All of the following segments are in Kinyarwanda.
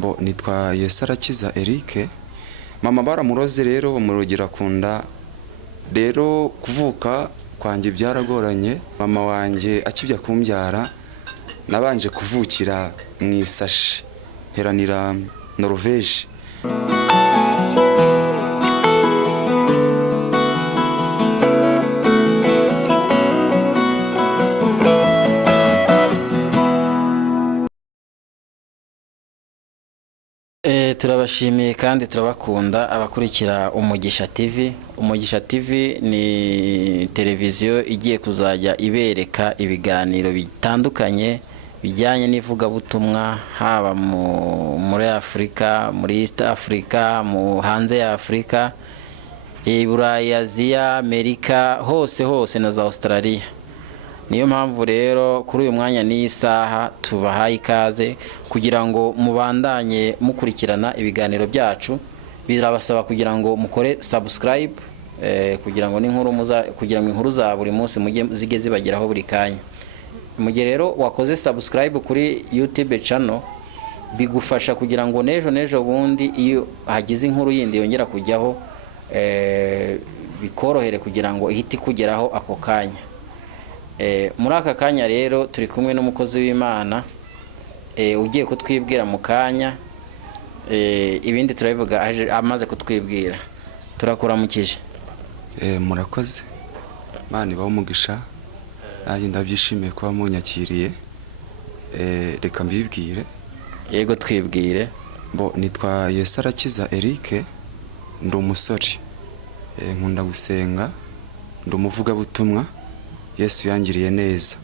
Bo nitwa Yesarakiza Eric, mama baramuroze rero bamurogira kunda, rero kuvuka kwanjye byaragoranye. Mama wanjye akibya kumbyara nabanje kuvukira mu isashi heranira Norvège. Turabashimiye kandi turabakunda abakurikira Umugisha TV. Umugisha TV ni televiziyo igiye kuzajya ibereka ibiganiro bitandukanye bijyanye n'ivugabutumwa, haba muri Afurika, muri East Africa, mu hanze ya Afurika, Burayi, Aziya, Amerika, hose na za Australia. Niyo mpamvu rero kuri uyu mwanya n'isaha tubahaye ikaze kugira ngo mubandanye mukurikirana ibiganiro byacu. Birabasaba kugira ngo mukore subscribe kugira ngo inkuru za buri munsi zige zibageraho buri kanya. Mu gihe rero wakoze subscribe kuri YouTube channel, bigufasha kugira ngo nejo bundi iyo hagize inkuru yindi yongera kujyaho bikorohere kugira ngo ihite kugeraho ako kanya. Muri aka kanya rero turi kumwe n'umukozi w'Imana ugiye kutwibwira mu kanya, ibindi turabivuga amaze kutwibwira. Turakuramukije. Murakoze, Imana ibahe umugisha, nanjye ndabyishimiye kuba munyakiriye. Reka mbibwire. Yego twibwire. Bo nitwa Yesarakiza Eric, ndi umusore, nkunda gusenga, ndi umuvugabutumwa. Yesu yangiriye neza.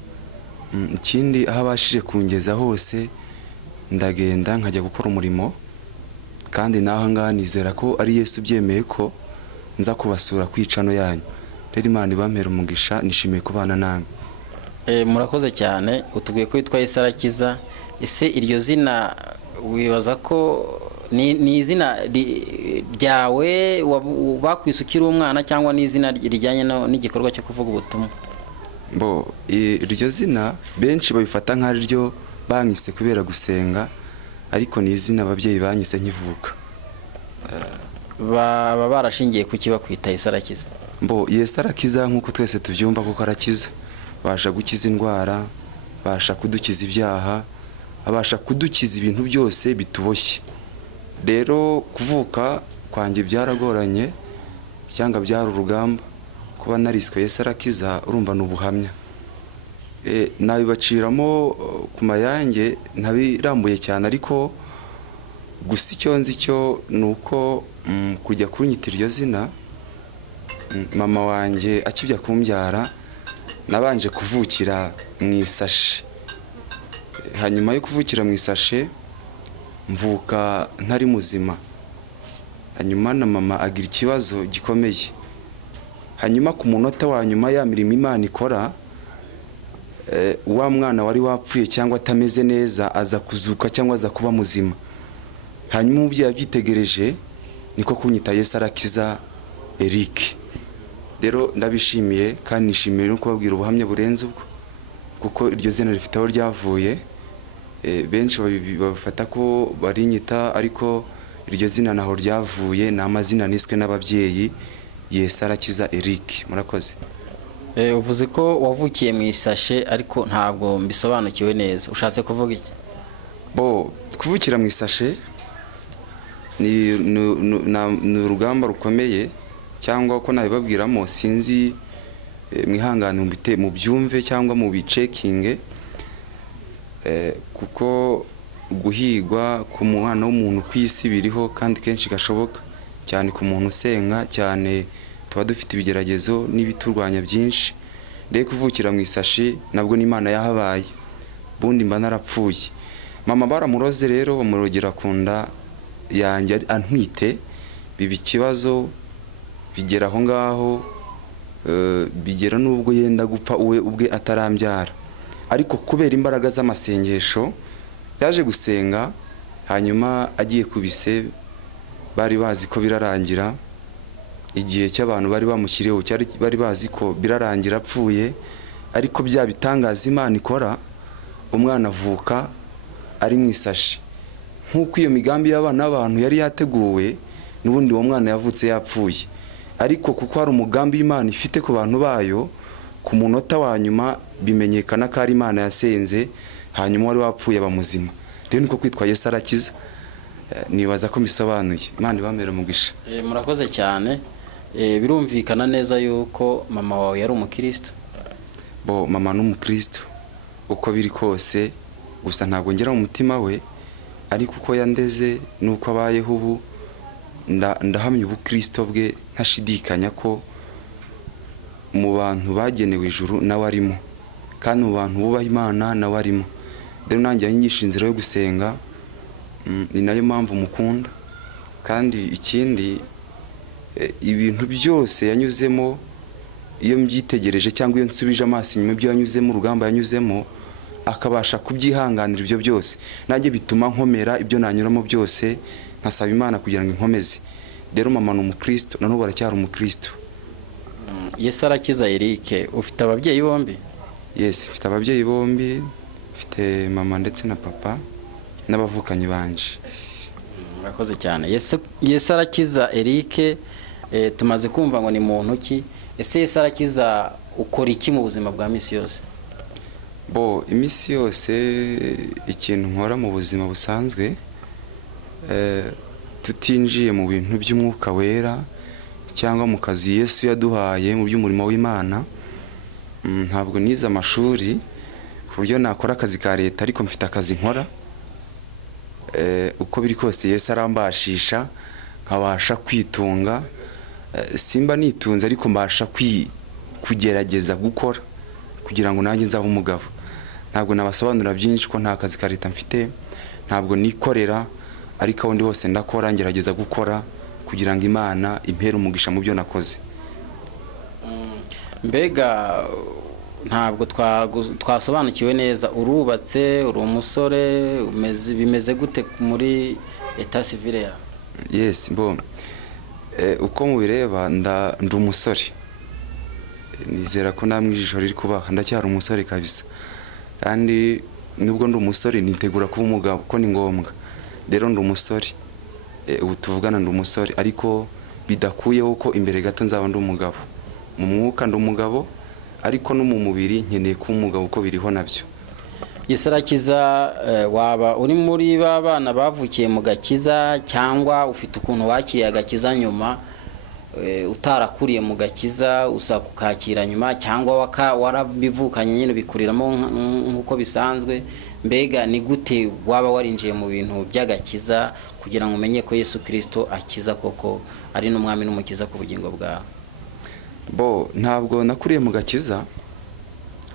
Ikindi aho abashije kungeza hose ndagenda nkajya gukora umurimo, kandi naho ngaha nizera ko ari Yesu byemeye ko nza kubasura kwicano yanyu. Rero Imana ibampera umugisha, nishimiye kubana namwe. Murakoze cyane. Utubwiye ko witwa Yesarakiza. Ese iryo zina wibaza ko ni izina ryawe bakwisukira umwana cyangwa ni izina rijyanye n'igikorwa cyo kuvuga ubutumwa? Bo iryo zina benshi babifata nk'ariryo banyise kubera gusenga, ariko ni izina ababyeyi banyise nkivuka. Baba barashingiye kuki bakwita Yesarakiza? Bo Yesarakiza nk'uko twese tubyumva kuko arakiza, basha gukiza indwara, basha kudukiza ibyaha, abasha kudukiza ibintu byose bituboshye. Rero kuvuka kwanjye byaragoranye cyangwa byari urugamba. Kuba nariswe Yesarakiza urumva n'ubuhamya. Nabibaciramo ku mayange ntabirambuye cyane, ariko gusa icyo nzi cyo nuko kujya kunyita iryo zina, mama wanjye akibya kumbyara nabanje kuvukira mu isashi. Hanyuma yo kuvukira mu isashi mvuka ntari muzima. Hanyuma na mama agira ikibazo gikomeye. Hanyuma ku munota wa nyuma ya mirimo Imana ikora, wa mwana wari wapfuye cyangwa atameze neza aza kuzuka cyangwa aza kuba muzima. Hanyuma umubyeyi abyitegereje niko kunyita Yesarakiza Eric. Rero ndabishimiye kandi nishimiye no kubabwira ubuhamya burenze ubwo, kuko iryo zina rifite aho ryavuye. Benshi babifata ko barinyita, ariko iryo zina naho ryavuye, ni amazina niswe n'ababyeyi. Yesarakiza Eric. Murakoze. Uvuze ko wavukiye mu isashe, ariko ntabwo mbisobanukiwe neza. Ushatse kuvuga iki? Bo kuvukira mu isashe ni urugamba rukomeye, cyangwa ko nabibabwiramo sinzi, mwihangane mu byumve cyangwa mu bicekinge, kuko guhigwa ku mwana w'umuntu ku isi biriho kandi kenshi gashoboka, cyane ku muntu usenga cyane. Tuba dufite ibigeragezo n'ibiturwanya byinshi. Rero kuvukira mu isashi nabwo n'Imana yahabaye, bundi mba narapfuye. Mama baramuroze rero bamurogera kunda yanjye antwite, biba ikibazo, bigera aho ngaho, bigera n'ubwo yenda gupfa uwe ubwe atarambyara. Ariko kubera imbaraga z'amasengesho yaje gusenga, hanyuma agiye kubise bari bazi ko birarangira. Igihe cy'abantu bari bamushyiriyeho bari bazi ko birarangira apfuye, ariko bya bitangaza Imana ikora, umwana avuka ari mu isashi. nk'uko iyo migambi y'abana b'abantu yari yateguwe, n'ubundi uwo mwana yavutse yapfuye, ariko kuko hari umugambi Imana ifite ku bantu bayo, ku munota wa nyuma bimenyekana ko ari Imana yasenze, hanyuma wari wapfuye aba muzima. Rero niko kwitwa Yesu arakiza. Nibaza ko bisobanuye. Imana ibamere umugisha. Murakoze cyane. Birumvikana neza yuko mama wawe yari umukristo. Mama n'umukristo uko biri kose, gusa ntabwo ngera mu mutima we, ariko uko yandeze nuko abayeho ubu, ndahamya ubukristo bwe ntashidikanya ko mu bantu bagenewe ijuru nawe arimo, kandi mu bantu bubaha Imana nawe arimo. Rero nanjye yanyigisha inzira yo gusenga, ni nayo mpamvu mukunda. Kandi ikindi, ibintu byose yanyuzemo iyo mbyitegereje cyangwa iyo nsubije amaso inyuma ibyo yanyuzemo, urugamba yanyuzemo, akabasha kubyihanganira ibyo byose, nanjye bituma nkomera ibyo nanyuramo byose, nkasaba Imana kugira ngo inkomeze. Rero mama ni umukristo, na n'ubu aracyari umukristo. Yesu arakiza Eric, ufite ababyeyi bombi? Yes, mfite ababyeyi bombi, mfite mama ndetse na papa n'abavukanyi banje. Murakoze cyane. Yesu arakiza Eric, tumaze kumva ngo ni muntu ki? Ese Yesu arakiza ukora iki mu buzima bwa misi yose? Imisi yose ikintu nkora mu buzima busanzwe, tutinjiye mu bintu by'umwuka wera cyangwa mu kazi Yesu yaduhaye mu by'umurimo w'Imana, ntabwo nize amashuri ku buryo nakora akazi ka leta, ariko mfite akazi nkora. Uko biri kose Yesu arambashisha, nkabasha kwitunga. Simba nitunze, ariko mbasha kugerageza gukora kugira ngo nanjye nzabe umugabo. Ntabwo nabasobanura byinshi ko nta kazi ka leta mfite, ntabwo nikorera, ariko aho ndi hose ndakora, ngerageza gukora kugira ngo Imana impere umugisha mu byo nakoze. Mbega ntabwo twasobanukiwe neza, urubatse, uri umusore, bimeze gute muri etat civile yawe? Yes, uko mubireba ndi umusore. Nizera ko namwe ijisho riri kubaha, ndacyari umusore kabisa. Kandi nubwo ndi umusore nitegura kuba umugabo, ko ni ngombwa. Rero ndi umusore, ubu tuvugana ndi umusore, ariko bidakuyeho ko imbere gato nzaba ndi umugabo. Mu mwuka ndi umugabo, ariko no mu mubiri nkeneye kuba umugabo uko biriho nabyo. Yesu arakiza, waba uri muri ba bana bavukiye mu gakiza, cyangwa ufite ukuntu wakiriye agakiza nyuma, utarakuriye mu gakiza usa kukakira nyuma, cyangwa warabivukanye nyine bikuriramo nk'uko bisanzwe? Mbega ni gute waba warinjiye mu bintu by'agakiza kugira ngo umenye ko Yesu Kristo akiza koko, ari n'umwami n'umukiza ku bugingo bwawe? Ntabwo nakuriye mu gakiza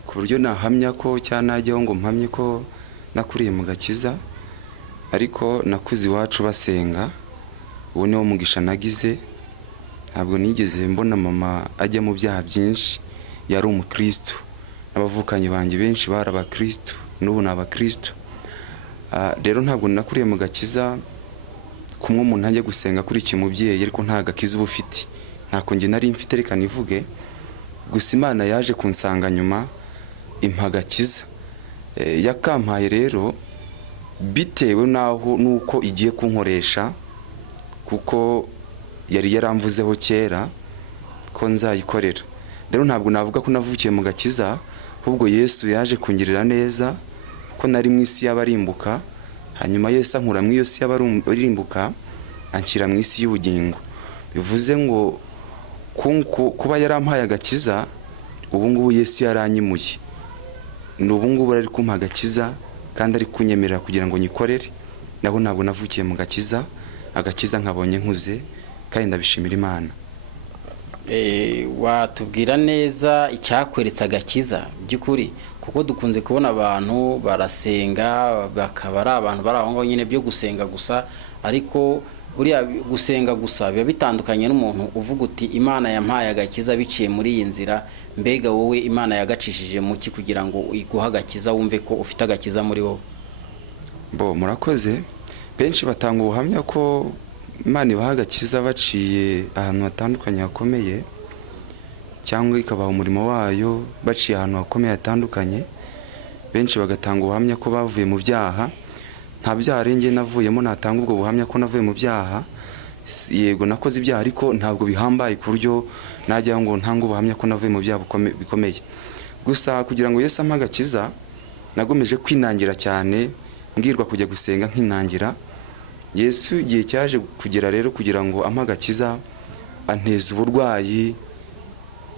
ku buryo nahamya ko cyangwa najyaho ngo mpamye ko nakuriye mu gakiza, ariko nakuze iwacu basenga. Ubu niwo mugisha nagize. Ntabwo nigeze mbona mama ajya mu byaha byinshi, yari umukristo. N'abavukanyi banjye benshi bari abakristo, n'ubu ni abakristo. Rero ntabwo nakuriye mu gakiza kumwe umuntu ajya gusenga kuri kimubyeyi, ariko nta gakiza uba ufite. Ntako njye nari mfite, reka nivuge. Gusa Imana yaje kunsanga nyuma, impa agakiza. Yakampaye rero bitewe n'uko igiye kunkoresha, kuko yari yaramvuzeho kera ko nzayikorera. Rero ntabwo navuga ko navukiye mu gakiza, ahubwo Yesu yaje kungirira neza, ko nari mu isi y'abarimbuka, hanyuma Yesu ankura mu iyo si y'abarimbuka anshyira mu isi y'ubugingo. Bivuze ngo kuba yarampaye agakiza, ubu ngubu Yesu yaranyimuye. N'ubu ngubu ari kumpa agakiza, kandi ari kunyemerera kugira ngo nyikorere. Naho ntabwo navukiye mu gakiza, agakiza nkabonye nkuze, kandi ndabishimira Imana. Watubwira neza icyakweretse agakiza by'ukuri? Kuko dukunze kubona abantu barasenga, bakaba ari abantu bari aho ngaho nyine byo gusenga gusa, ariko buriya gusenga gusa biba bitandukanye n'umuntu uvuga uti Imana yampaye agakiza biciye muri iyi nzira. Mbega wowe Imana yagacishije mu ki kugira ngo iguhe agakiza, wumve ko ufite agakiza muri wowe? Murakoze. Benshi batanga ubuhamya ko Imana ibaha agakiza baciye ahantu hatandukanye hakomeye, cyangwa ikabaha umurimo wayo baciye ahantu hakomeye hatandukanye. Benshi bagatanga ubuhamya ko bavuye mu byaha, nta byaha renge navuyemo natanga ubwo buhamya ko navuye mu byaha. Yego nakoze ibyaha ariko ntabwo bihambaye ku buryo najya ngo ntanga ubuhamya ko navuye mu byaha bikomeye. Gusa kugira ngo Yesu ampe agakiza nagomeje kwinangira cyane, mbwirwa kujya gusenga nkinangira. Yesu igihe cyaje kugera rero kugira ngo ampe agakiza, anteza uburwayi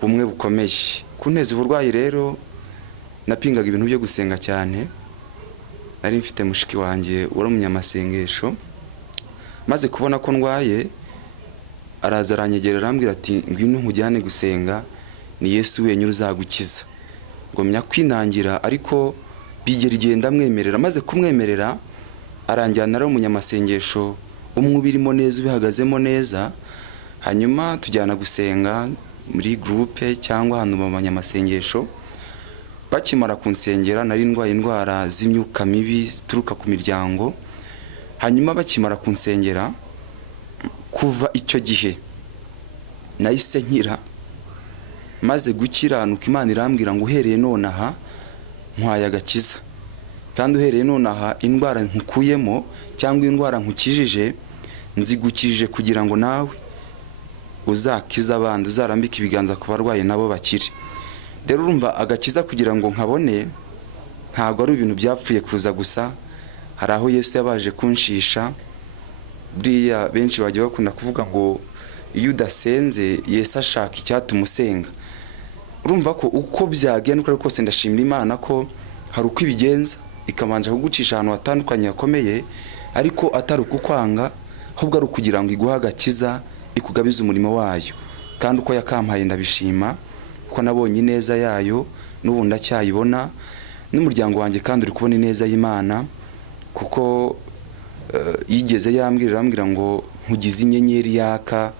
bumwe bukomeye. Kunteza uburwayi rero napingaga ibintu byo gusenga cyane. Nari mfite mushiki wanjye uri umunyamasengesho, maze kubona ko ndwaye araza aranyegerera arambwira ati ngwino nkujyane gusenga, ni Yesu wenyine uzagukiza. Ngomya kwinangira ariko bigera igihe ndamwemerera. Maze kumwemerera aranjyana ari umunyamasengesho umwe ubirimo neza, ubihagazemo neza. Hanyuma tujyana gusenga muri groupe cyangwa ahantu mu banyamasengesho. Bakimara kunsengera nari ndwaye indwara z'imyuka mibi zituruka ku miryango. Hanyuma bakimara kunsengera, kuva icyo gihe nahise nkira. Maze gukira nuko Imana irambwira ngo uhereye nonaha ntwaye agakiza, kandi uhereye nonaha indwara nkukuyemo cyangwa indwara nkukijije nzigukije kugira ngo nawe uzakiza abandi, uzarambika ibiganza ku barwayi nabo bakire. Rero urumva agakiza kugira ngo nkabone ntabwo ari ibintu byapfuye kuza gusa, hari aho Yesu yabaje kunshisha. Buriya benshi bagiye bakunda kuvuga ngo iyo udasenze Yesu ashaka icyatuma usenga. Urumva ko uko byagenda uko kose ndashimira Imana ko hari uko ibigenza ikamanza kugucisha ahantu hatandukanye hakomeye, ariko atari ukukwanga, ahubwo ari ukugira ngo iguhe agakiza, ikugabize umurimo wayo. Kandi uko yakampaye ndabishima, kuko nabonye ineza yayo n'ubu ndacyayibona. N'umuryango wanjye kandi uri kubona ineza y'Imana, kuko yigeze yambwira ngo nkugize inyenyeri yaka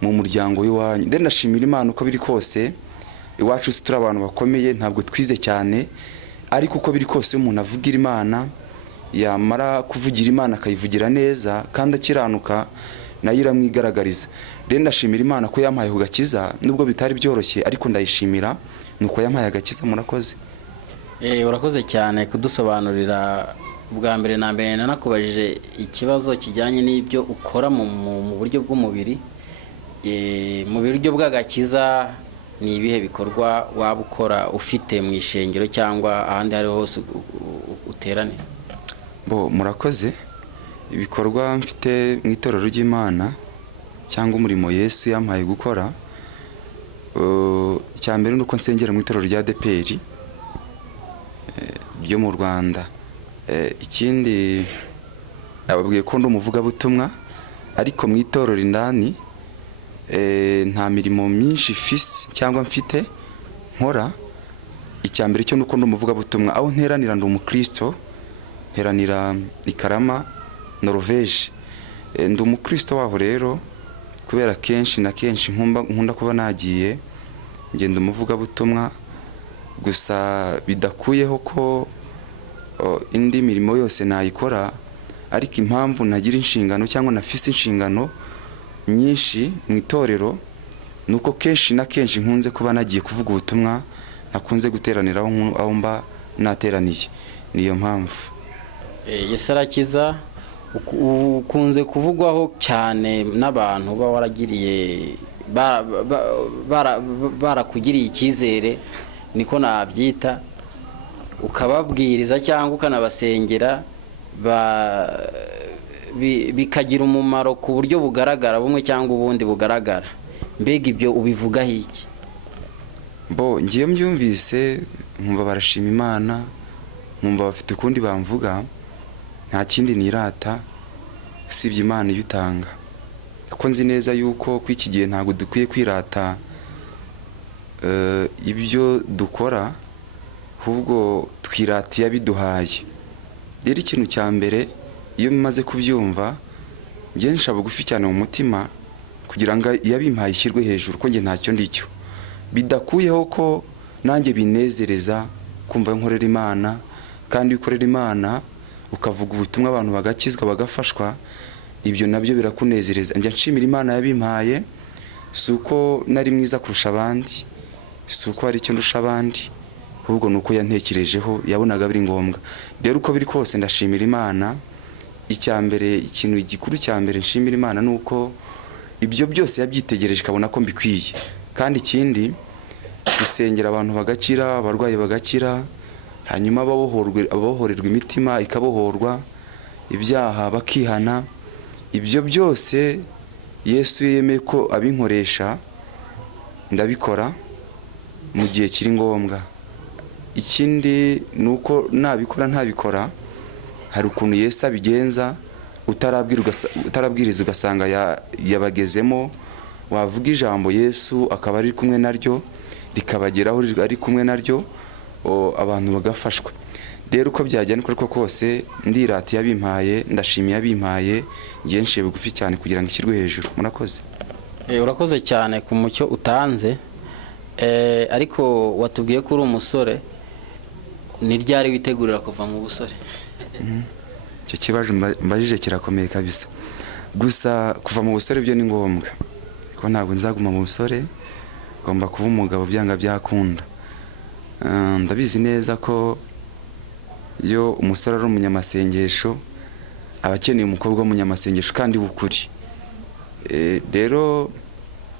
mu muryango w'iwanyu. Ndende ndashimira Imana uko biri kose. Iwacu turi abantu bakomeye, ntabwo twize cyane, ariko uko biri kose umuntu avugira Imana, yamara kuvugira Imana akayivugira neza kandi akiranuka, nayo iramwigaragariza. Ndende ndashimira Imana ko yampaye agakiza, nubwo bitari byoroshye ariko ndayishimira nuko yampaye agakiza. Murakoze. Urakoze cyane kudusobanurira. Bwa mbere na mbere nanakubajije ikibazo kijyanye n'ibyo ukora mu buryo bw'umubiri. Mu buryo bw'agakiza ni ibihe bikorwa waba ukora ufite mu ishengero cyangwa ahandi hari hose uterane? Murakoze. Ibikorwa mfite mu itorero ry'Imana cyangwa umurimo Yesu yampaye gukora, icya mbere nuko nsengera mu itorero rya ADEPR ryo mu Rwanda. Ikindi ababwiye ko ndi umuvugabutumwa, ariko mu itorero indani nta mirimo myinshi cyangwa mfite nkora. Icya mbere cyo nuko ndi umuvugabutumwa. Aho nteranira ndi umukristo, nteranira i Karama, Norvège. Ndi umukristo waho rero, kubera kenshi na kenshi nkunda kuba nagiye ngenda umuvugabutumwa. Gusa bidakuyeho ko indi mirimo yose nayikora, ariko impamvu nagira inshingano cyangwa nafise inshingano nyinshi mu itorero nuko kenshi na kenshi nkunze kuba nagiye kuvuga ubutumwa, nakunze guteranira aho mba nateraniye. Niyo mpamvu. Yesu arakiza ukunze kuvugwaho cyane n'abantu uba waragiriye barakugiriye icyizere, niko nabyita, ukababwiriza cyangwa ukanabasengera, bikagira umumaro ku buryo bugaragara, bumwe cyangwa ubundi bugaragara. Mbega ibyo ubivugaho iki? Ngiye mbyumvise nkumva barashima Imana, nkumva bafite ukundi bamvuga. Nta kindi nirata usibye Imana ibitanga, kuko nzi neza yuko ku iki gihe ntabwo dukwiye kwirata ibyo dukora, ahubwo twiratiye abiduhaye. Rero ikintu cya mbere iyo maze kubyumva, ngiye nshaka bugufi cyane mu mutima kugira ngo yabimpaye ishyirwe hejuru, ko nge ntacyo ndicyo. Bidakuyeho ko nanjye binezereza kumva nkorera Imana, kandi ukorera Imana ukavuga ubutumwa abantu bagakizwa bagafashwa, ibyo nabyo birakunezereza. Njya nshimira Imana yabimpaye, si uko nari mwiza kurusha abandi, si uko hari icyo ndusha abandi, ahubwo ni uko yantekerejeho yabonaga biri ngombwa. Rero uko biri kose ndashimira Imana. Icya mbere, ikintu gikuru cya mbere nshimira Imana ni uko ibyo byose yabyitegereje ikabona ko mbikwiye. Kandi ikindi, gusengera abantu bagakira, abarwayi bagakira, hanyuma ababohorerwa imitima ikabohorwa, ibyaha bakihana, ibyo byose Yesu yemeye ko abinkoresha, ndabikora mu gihe kiri ngombwa. Ikindi ni uko nabikora ntabikora, hari ukuntu Yesu abigenza, utarabwiriza ugasanga yabagezemo, wavuga ijambo Yesu akaba ari kumwe naryo, rikabageraho ari kumwe naryo, abantu bagafashwa. Rero uko byagenda uko kose, ndirata yabimpaye, ndashimiye yabimpaye, ngiye nshiye bugufi cyane kugira ngo ishyirwe hejuru. Murakoze. Urakoze cyane ku mucyo utanze, ariko watubwiye ko uri umusore, ni ryari witegurira kuva mu busore? Icyo kibazo mbajije kirakomeye kabisa. Gusa kuva mu busore byo ni ngombwa, ko ntabwo nzaguma mu busore, ngomba kuba umugabo byanga byakunda. Ndabizi neza ko iyo umusore ari umunyamasengesho aba akeneye umukobwa w'umunyamasengesho kandi w'ukuri. Rero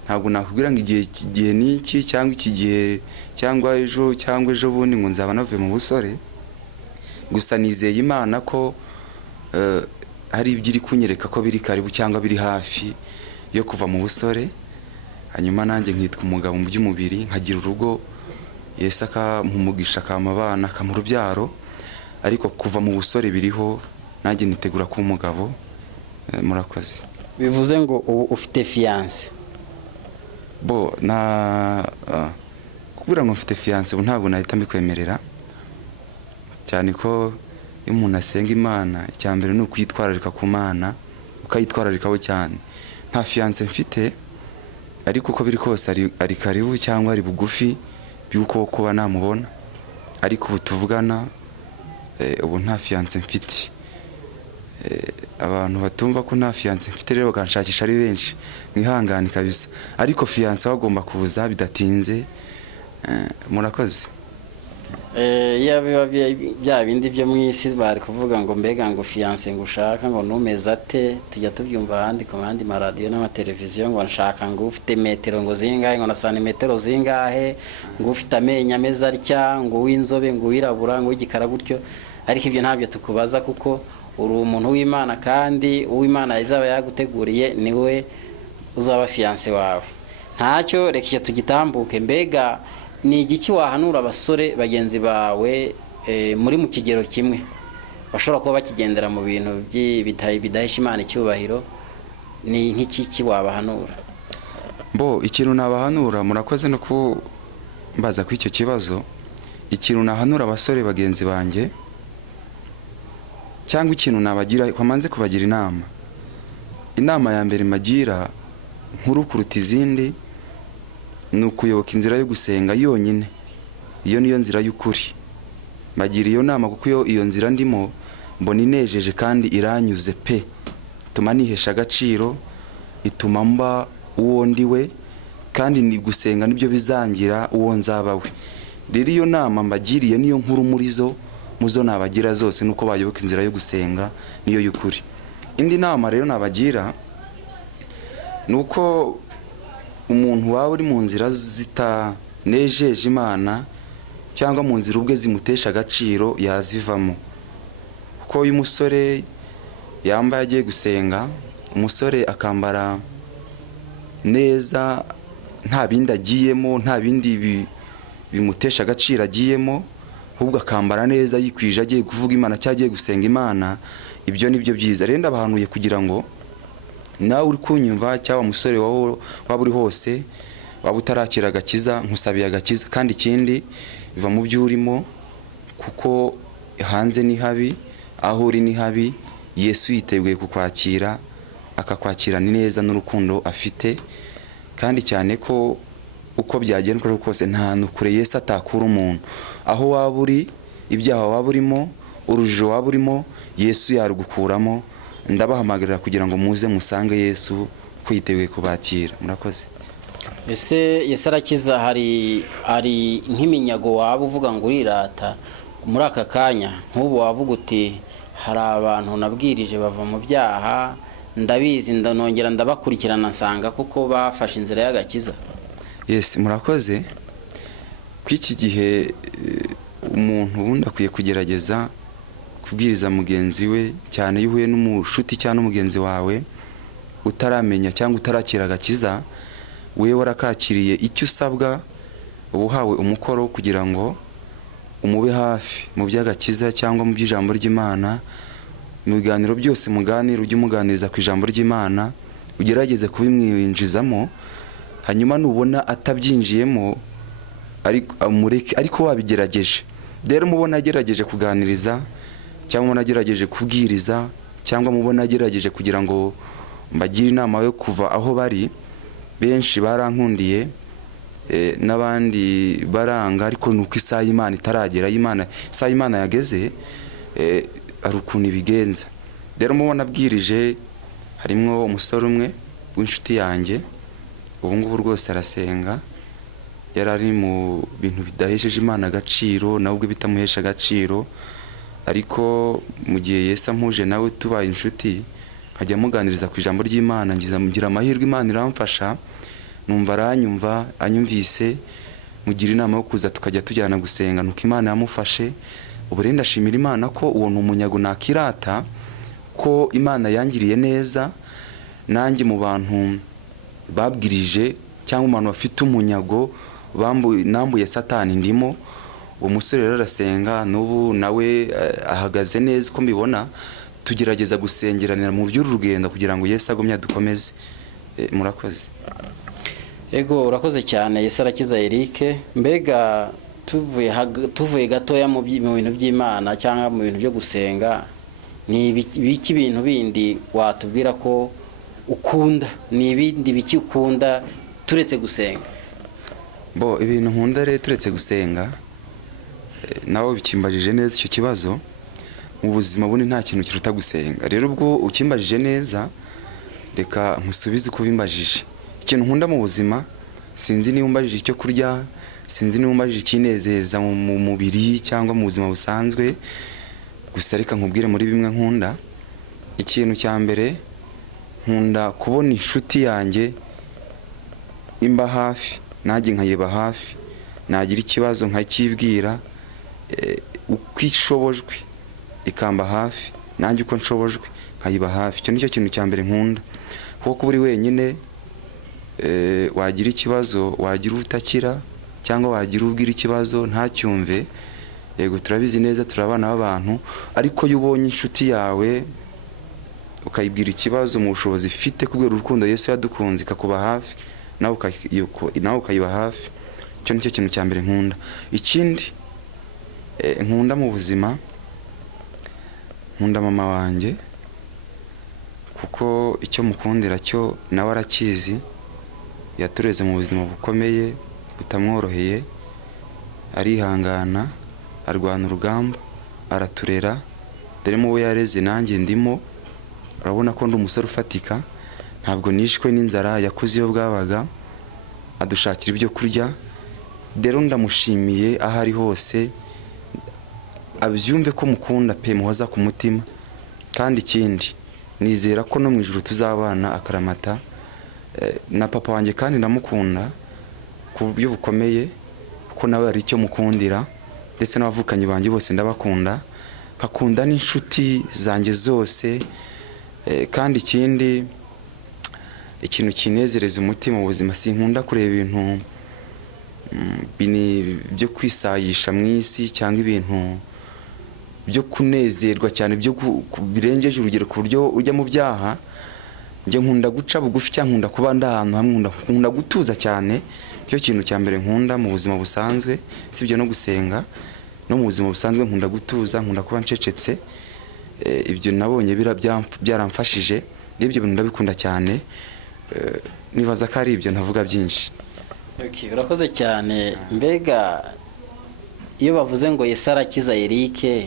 ntabwo nakubwira ngo igihe ni iki cyangwa iki gihe cyangwa ejo bundi ngo nzaba navuye mu busore. Gusa nizeye Imana ko hari ibyo iri kunyereka ko biri karibu cyangwa biri hafi yo kuva mu busore, hanyuma nanjye nkitwa umugabo mu by'umubiri, nkagira urugo, Yesu akampumugisha, akampa abana, akampa urubyaro. Ariko kuva mu busore biriho, nanjye nitegura kuba umugabo. Murakoze. Bivuze ngo ubu ufite fiance? Kubwira ngo mfite fiance ubu ntabwo nahita mbikwemerera, cyane ko iyo umuntu asenga Imana, icya mbere ni ukwitwararika ku Mana, ukayitwararikaho cyane. Nta fiance mfite, ariko uko biri kose ari karibu cyangwa ari bugufi by'uko kuba namubona. Ariko ubu tuvugana, ubu nta fiance mfite. Abantu batumva ko nta fiance mfite rero bakanshakisha ari benshi, mwihangane kabisa. Ariko fiance bagomba kuza bidatinze. Murakoze. Biba bya bindi byo mu isi bari kuvuga ngo mbega ngo fiance ngo ushaka ngo numeze ate, tujya tubyumva ahandi ku mandi maradiyo n'amateleviziyo ngo nshaka ngo ufite metero ngo zingahe, ngo na santimetero zingahe, ngo ufite amenyo ameze atya, ngo w'inzobe, ngo wirabura, ngo w'igikara gutyo. Ariko ibyo ntabyo tukubaza, kuko uri umuntu w'Imana, kandi uw'Imana izaba yaguteguriye niwe uzaba fiance wawe. Ntacyo, reka icyo tugitambuke. Mbega ni igiki wahanura abasore bagenzi bawe muri mu kigero kimwe, bashobora kuba bakigendera mu bintu bidahesha Imana icyubahiro? Ni nk'iki wabahanura? Ikintu nabahanura, murakoze no kumbaza kuri icyo kibazo. Ikintu nahanura abasore bagenzi banjye, cyangwa ikintu nabagira, kwamanze kubagira inama ya mbere magira nkuru kuruta izindi, ni ukuyoboka inzira yo gusenga yonyine. Iyo niyo nzira y'ukuri. Bagira iyo nama kuko iyo nzira ndimo mbona inejeje kandi iranyuze pe. Ituma nihesha agaciro, ituma mba uwo ndiwe, kandi ni gusenga nibyo bizangira uwo nzaba we. Rero iyo nama mbagiriye niyo nkuru muri zo, muzo nabagira zose, nuko bayoboka inzira yo gusenga niyo y'ukuri. Indi nama rero nabagira nuko umuntu waba uri mu nzira zitanejeje Imana, cyangwa mu nzira ubwe zimutesha agaciro, yazivamo. Kuko uyu musore yambaye agiye gusenga, umusore akambara neza, nta bindi agiyemo, nta bindi bimutesha agaciro agiyemo, ahubwo akambara neza yikwije agiye kuvuga Imana cyangwa agiye gusenga Imana, ibyo nibyo byiza. Rero ndabahanuye kugira ngo nawe uri kunyumva, cyangwa umusore waba uri hose, waba utarakira agakiza, nkusabiye agakiza. Kandi ikindi, biva mu byo urimo, kuko hanze ni habi, aho uri ni habi. Yesu yiteguye kukwakira, akakwakirana neza n'urukundo afite. Kandi cyane ko uko byagenda uko kose, nta nukure Yesu atakura umuntu. Aho waba uri, ibyaha waba urimo, urujijo waba urimo, Yesu yarugukuramo. Ndabahamagarira kugira ngo muze musange Yesu, ko yiteguye kubakira. Murakoze. ese Yesu arakiza, hari nk'iminyago waba uvuga ngo urirata muri aka kanya, nk'ubu wavuga uti hari abantu nabwirije bava mu byaha, ndabizi ndanongera ndabakurikirana nsanga kuko bafashe inzira y'agakiza? Yes, murakoze. Kw'iki gihe umuntu ubundi akwiye kugerageza kubwiriza mugenzi we, cyane iyo uhuye n'umushuti cyangwa n'umugenzi wawe utaramenya cyangwa utarakira agakiza, wewe warakakiriye, icyo usabwa uba uhawe umukoro kugira ngo umube hafi mu by'agakiza cyangwa mu by'ijambo ry'Imana. Mu biganiro byose muganira ujye umuganiriza ku ijambo ry'Imana, ugerageze kubimwinjizamo, hanyuma nubona atabyinjiyemo ariko wabigerageje. Rero mubona agerageje kuganiriza cyangwa mubona agerageje kubwiriza cyangwa mubona agerageje kugira ngo mbagire inama yo kuva aho bari, benshi barankundiye n'abandi baranga, ariko nuko isaha y'Imana itaragera. Isaha y'Imana yageze, ari ukuntu ibigenza. Rero mubona abwirije, harimo umusore umwe w'inshuti yanjye, ubu ngubu rwose arasenga, yari ari mu bintu bidahesheje Imana agaciro, nawe ubwe bitamuhesha agaciro, ariko mu gihe Yesu ampuje nawe tubaye inshuti, nkajya muganiriza ku ijambo ry'Imana, ngira amahirwe Imana iramfasha, numva aranyumva, anyumvise, mugira inama yo kuza tukajya tujyana gusenga, nuko Imana yamufashe. Ubu rero ndashimira Imana ko uwo ni umunyago nakirata, ko Imana yangiriye neza. Nanjye mu bantu babwirije cyangwa mu bantu bafite umunyago nambuye Satani ndimo. Uwo musore rero arasenga, n'ubu nawe ahagaze neza uko mbibona. Tugerageza gusengeranira mu by'uru rugendo kugira ngo Yesu agumye adukomeze. Murakoze. Ego, urakoze cyane Yesu arakiza Eric. Mbega tuvuye gatoya mu bintu by'Imana cyangwa mu bintu byo gusenga, ni biki bintu bindi watubwira ko ukunda? Ni ibindi biki ukunda turetse gusenga? Ibintu nkunda rero turetse gusenga, nawe bikimbajije neza icyo kibazo. Mu buzima bundi nta kintu kiruta gusenga. Rero ubwo ukimbajije neza, reka nkusubize uko bimbajije. Ikintu nkunda mu buzima, sinzi niba umbajije icyo kurya, sinzi niba umbajije ikinezeza mu mubiri cyangwa mu buzima busanzwe, gusa reka nkubwire muri bimwe nkunda. Ikintu cya mbere, nkunda kubona inshuti yanjye imba hafi, nanjye nkayiba hafi, nagira ikibazo nkakibwira, uko ishobojwe ikamba hafi, nanjye uko nshobojwe nkayiba hafi. Icyo nicyo kintu cya mbere nkunda, kuko kuba uri wenyine wagira ikibazo, wagira utakira cyangwa wagira ubwira ikibazo ntacyumve. Yego turabizi neza, turabana b'abantu, ariko iyo ubonye inshuti yawe ukayibwira ikibazo mu bushobozi ifite kubera urukundo Yesu yadukunze ikakuba hafi, nawe ukayiba hafi. Icyo nicyo kintu cya mbere nkunda. Ikindi nkunda mu buzima, nkunda mama wanjye, kuko icyo mukundira cyo nawe arakizi. Yatureze mu buzima bukomeye butamworoheye, arihangana, arwana urugamba, araturera. Dore mu we yareze nanjye ndimo, urabona ko ndi umusore ufatika, ntabwo nishwe n'inzara, yakuze iyo bwabaga, adushakira ibyo kurya. Rero ndamushimiye aho ari hose, abyumve ko mukunda pe, muhoza ku mutima. Kandi ikindi, nizera ko no mu ijuru tuzabana akaramata. Na papa wanjye kandi ndamukunda ku buryo bukomeye, kuko nawe ari icyo mukundira, ndetse n'abavukanyi banjye bose ndabakunda, nkakunda n'inshuti zanjye zose. Kandi ikindi, ikintu kinezereza umutima mu buzima, sinkunda kureba ibintu byo kwisayisha mu isi cyangwa ibintu byo kunezerwa cyane byo birengeje urugero ku buryo ujya mu byaha. Njye nkunda guca bugufi cyangwa nkunda kuba ndahantu hamwe, nkunda gutuza cyane. Cyo kintu cya mbere nkunda mu buzima busanzwe, sibyo no gusenga. No mu buzima busanzwe nkunda gutuza, nkunda kuba ncecetse. Ibyo nabonye byaramfashije, ibyo bintu ndabikunda cyane. Nibaza ko ari ibyo ntavuga byinshi. Okay, urakoze cyane. Mbega iyo bavuze ngo Yesu arakiza Eric,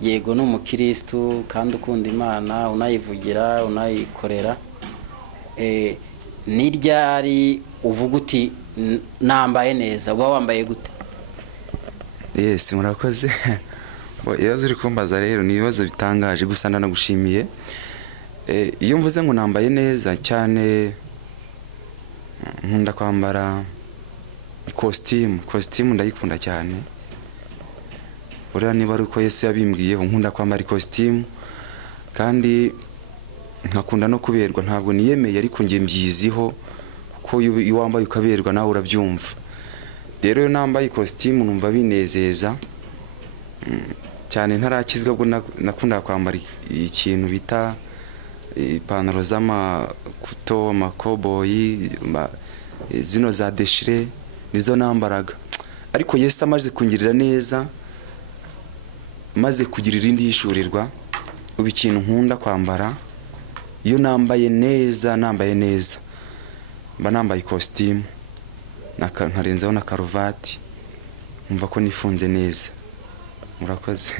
yego ni umukristu kandi ukunda Imana, unayivugira, unayikorera, ni ryari uvuga uti nambaye neza, uba wambaye gute? Yes, murakoze. Ibibazo uri kumbaza rero ni ibibazo bitangaje, gusa ndanagushimiye. Iyo mvuze ngo nambaye neza cyane, nkunda kwambara costume ndayikunda cyane. Uriya niba ari uko Yesu yabimbwiyeho, nkunda kwambara costume kandi nkakunda no kuberwa. Ntabwo niyemeye ariko ngiye mbyiziho ko iyo wambaye ukaberwa nawe urabyumva. Rero iyo nambaye costume numva binezeza cyane. Ntarakizwa bwo nakunda kwambara ikintu bita ipantaro z'amakuto, amakoboyi, zino za deshire nizo nambaraga. Ariko Yesu amaze kungirira neza, maze kugira irindi yishurirwa, ubu ikintu nkunda kwambara iyo nambaye neza mba nambaye costume nkarenzaho na karuvati, umva ko nifunze neza. Murakoze.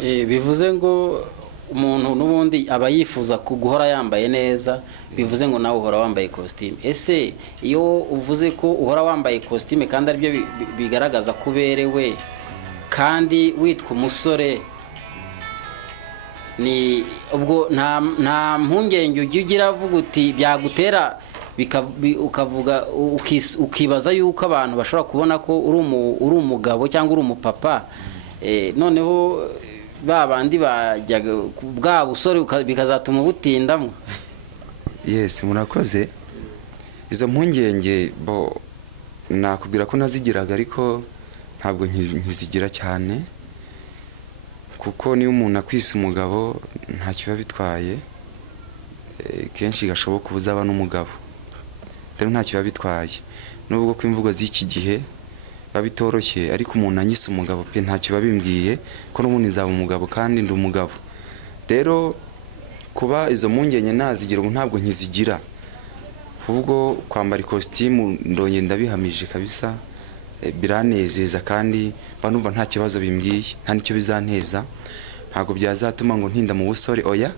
Bivuze ngo umuntu n'ubundi aba yifuza guhora yambaye neza, bivuze ngo nawe uhora wambaye costume. Ese iyo uvuze ko uhora wambaye costume kandi aribyo bigaragaza ko uberewe kandi witwa umusore, ni ubwo nta mpungenge ujya ugira avuga uti byagutera ukavuga ukibaza yuko abantu bashobora kubona ko uri umugabo cyangwa uri umupapa, noneho babandi bajyaga bwa busore bikazatuma ubutindamo? Yes, murakoze. Izo mpungenge nakubwira ko nazigiraga, ariko ntabwo nkizigira cyane, kuko niyo umuntu akwise umugabo ntacyo biba bitwaye. Kenshi gashoboka ubuzaba n'umugabo, rero ntacyo biba bitwaye. Nubwo ko imvugo z'iki gihe bitoroshye, ariko umuntu anyise umugabo pe ntacyo babimbwiye, ko n'ubundi nzaba umugabo kandi ndi umugabo. Rero kuba izo mpungenge nazigira ubu ntabwo nkizigira, ahubwo kwambara costume ndonye ndabihamije kabisa, biranezeza kandi banumva nta kibazo bimbwiye, nta nicyo bizanteza. Ntabwo byazatuma ngo ntinda mu busore, oya.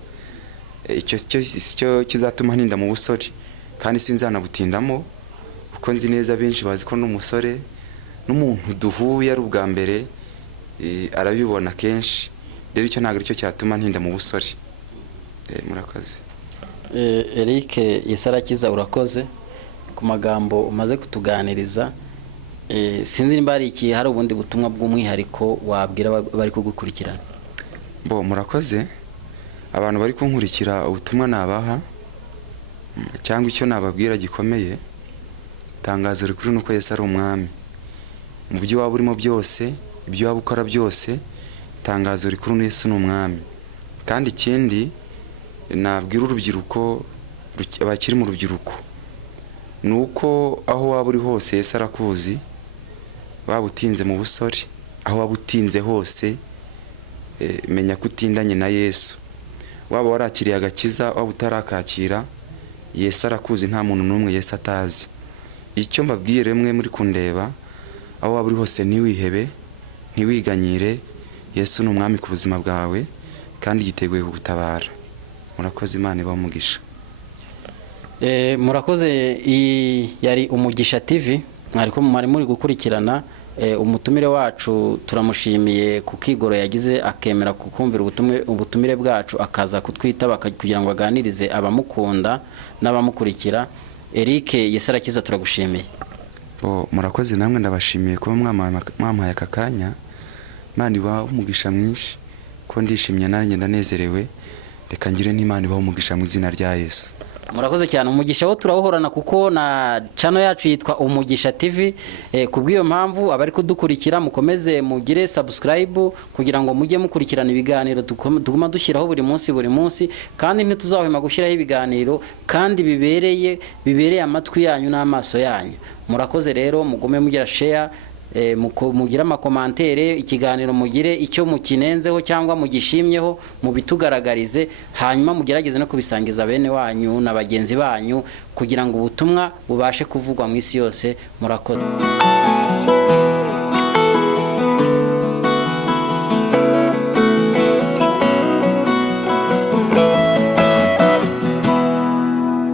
Icyo kizatuma ntinda mu busore kandi sinzanabutindamo, kuko nzi neza benshi bazi ko n'umusore n'umuntu duhuye ari ubwa mbere arabibona kenshi. Rero icyo ntabwo aricyo cyatuma ntinda mu busore. Murakoze. Eric Yesarakiza, urakoze ku magambo umaze kutuganiriza. Sinzi nimba hari ubundi butumwa bw'umwihariko wabwira bari kugukurikirana. Murakoze. Abantu bari kunkurikira, ubutumwa nabaha cyangwa icyo nababwira gikomeye, tangazo rikuru nuko Yesu ari umwami. Mu byo waba urimo byose, ibyo waba ukora byose, tangazo rikuru ni Yesu ni umwami. Kandi ikindi nabwira urubyiruko, abakiri mu rubyiruko, nuko aho waba uri hose Yesu arakuzi. Waba utinze mu busore, aho waba utinze hose, menya ko utindanye na Yesu. Waba warakiriye agakiza, waba utarakakira, Yesu arakuzi, nta muntu n'umwe Yesu atazi. Icyo mbabwiye remwe muri kundeba, aho waba uri hose ntiwihebe, ntiwiganyire. Yesu ni umwami ku buzima bwawe kandi yiteguye kugutabara. Murakoze, Imana ibahe umugisha. Murakoze. Yari Umugisha TV mwari muri gukurikirana. Umutumire wacu turamushimiye ku kigoro yagize akemera kukumvira ubutumire bwacu, akaza kutwitaba kugira ngo aganirize abamukunda n'abamukurikira. Eric Yesarakiza, turagushimiye. Murakoze, namwe ndabashimiye kuba mwampaye aka kanya. Imana ibahe umugisha mwinshi, ko ndishimye nanjye ndanezerewe. Reka ngire n'Imana ibahe umugisha mu izina rya Yesu. Murakoze cyane. Umugisha wo turawuhorana kuko na channel yacu yitwa Umugisha TV. Kubw'iyo mpamvu abari kudukurikira mukomeze mugire subscribe kugira ngo mujye mukurikirana ibiganiro tuguma dushyiraho buri munsi, kandi ntituzahwema gushyiraho ibiganiro kandi bibereye amatwi yanyu n'amaso yanyu. Murakoze rero, mugume mugira share, mugira amakomantere, ikiganiro mugire icyo mukinenzeho cyangwa mugishimyeho mubitugaragarize, hanyuma mugerageze no kubisangiza bene wanyu na bagenzi banyu kugira ngo ubutumwa bubashe kuvugwa mu isi yose. Murakoze.